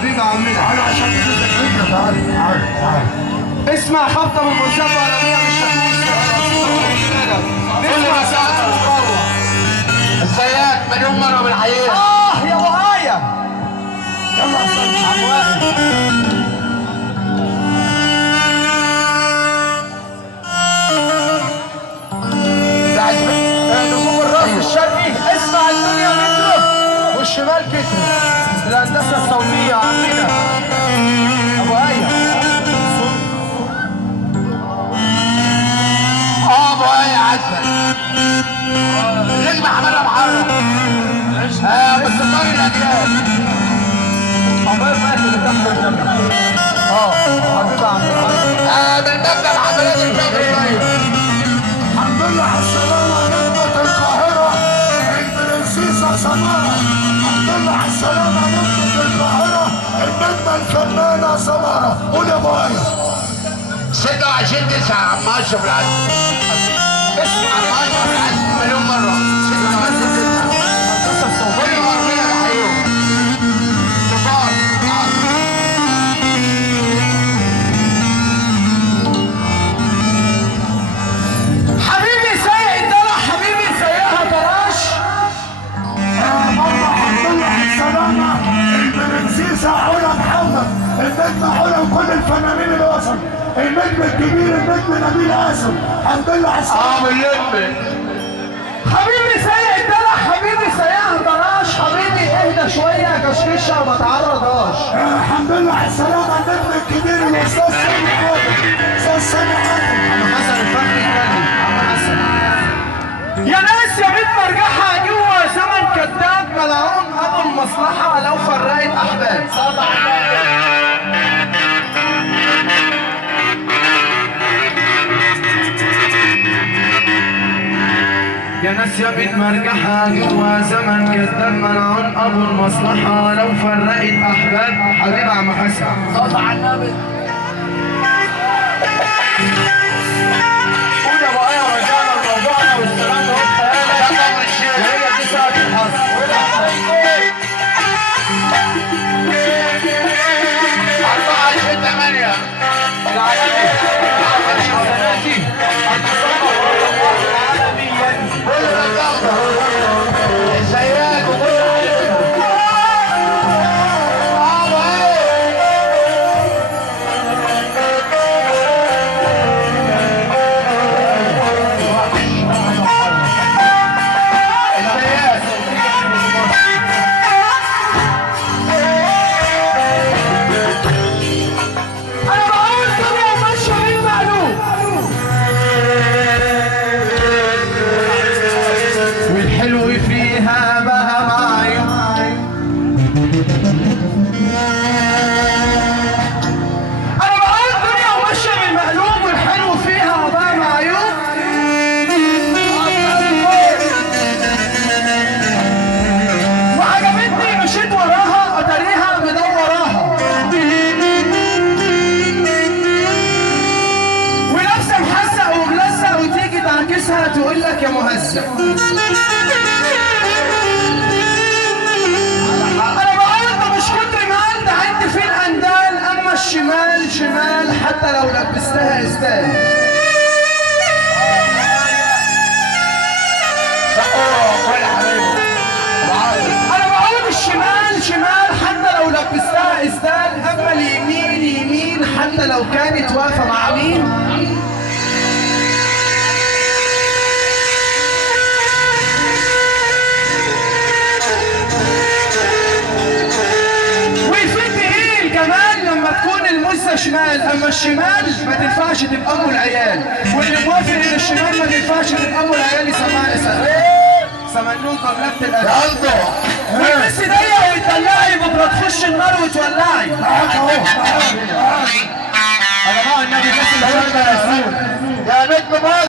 حبيبي عمنا تعالى عشان نذكرك. تعالى. اسمع خبطة من مصطفى ربيع الشمس. نسمع ساعة القوة. ازيك؟ مليون مرة بنحييك. يا ابو آية. يلا يا استاذ عم وائل. نجوم الراس الشرقي اسمع الدنيا مترو والشمال كترو. الهندسة الصوتية عمنا ابو آية. ابو ايه عسل. نجم عملها محرم. بس طاري الاجيال. عمال مات اللي تحت الجنة. حبيبي عم بنبدا العمليات الفجريه. الحمد لله على السلامه نجمه القاهره البرنسيسه سماره. الحمد لله على السلامه نجمه القاهره النجمه الفنانه سماره. قول يا ابو ايه. 26 9 عم اشرف العسل. اسمع عم اشرف العسل مليون مره. 26 9 الهندسة الصوتية. كل مره فينا بحييهم. كبار. حبيبي سايق الدلع حبيبي سايقها جراش. مرة الحمد لله على السلامة البرنسيسة علا محمد النجمة علا وكل الفنانين اللي وصلوا. النجم الكبير النجم نبيل قاسم. الحمد لله على السلامة. حبيبي سايق الدلع حبيبي سايقها جراش. حبيبي اهدى شوية كشكشة وما تعرضهاش. الحمد لله على السلامة النجم الكبير الأستاذ سامي عادل. أستاذ سامي عادل. عم حسن الفخري كلم عم حسن. يا ناس يا بنت مرجحة جوا زمن كذاب ملعون ابو المصلحة لو فرقت احباب. يا ناس يا بنت مرجحة جوا زمن كذاب ملعون ابو المصلحة لو فرقت احباب. حبيبي عم حسن. صلى على النبي. قول يا ابو ايه ورجعنا لموضوعنا والسلام والخيال. وهي دي ساعة الحظ. 24 8 العالمي السناتي المصنف عالميا. كل الرجالة. ازيك وكل انا بقول الدنيا ماشيه بالمقلوب والحلو فيها بقى معايا. انا بقول الدنيا ماشيه بالمقلوب والحلو فيها بقى معيوب. وعجبتني مشيت وراها اتاريها مدوراها. ولابسه محسق وملزق وتيجي تعكسها تقول لك يا مهزأ. انا بقول انت مش كتر مال ده عندي في الاندال. اما الشمال شمال حتى لو لبستها استال. انا بقول الشمال شمال حتى لو لبستها استال. اما اليمين يمين حتى لو كانت واقفه مع مين. ويفيد ايه الجمال لما تكون المزه شمال. اما الشمال ما تنفعش تبقى ام العيال. واللي موافق ان الشمال ما تنفعش تبقى ام العيال يسمعني سمنوك مملكة الأدب. والبس ضيق وتدلعي بكرة تخش النار وتولعي. معاك اهو. أنا بقى النبي الناس اللي شغالة يا نجم مصر.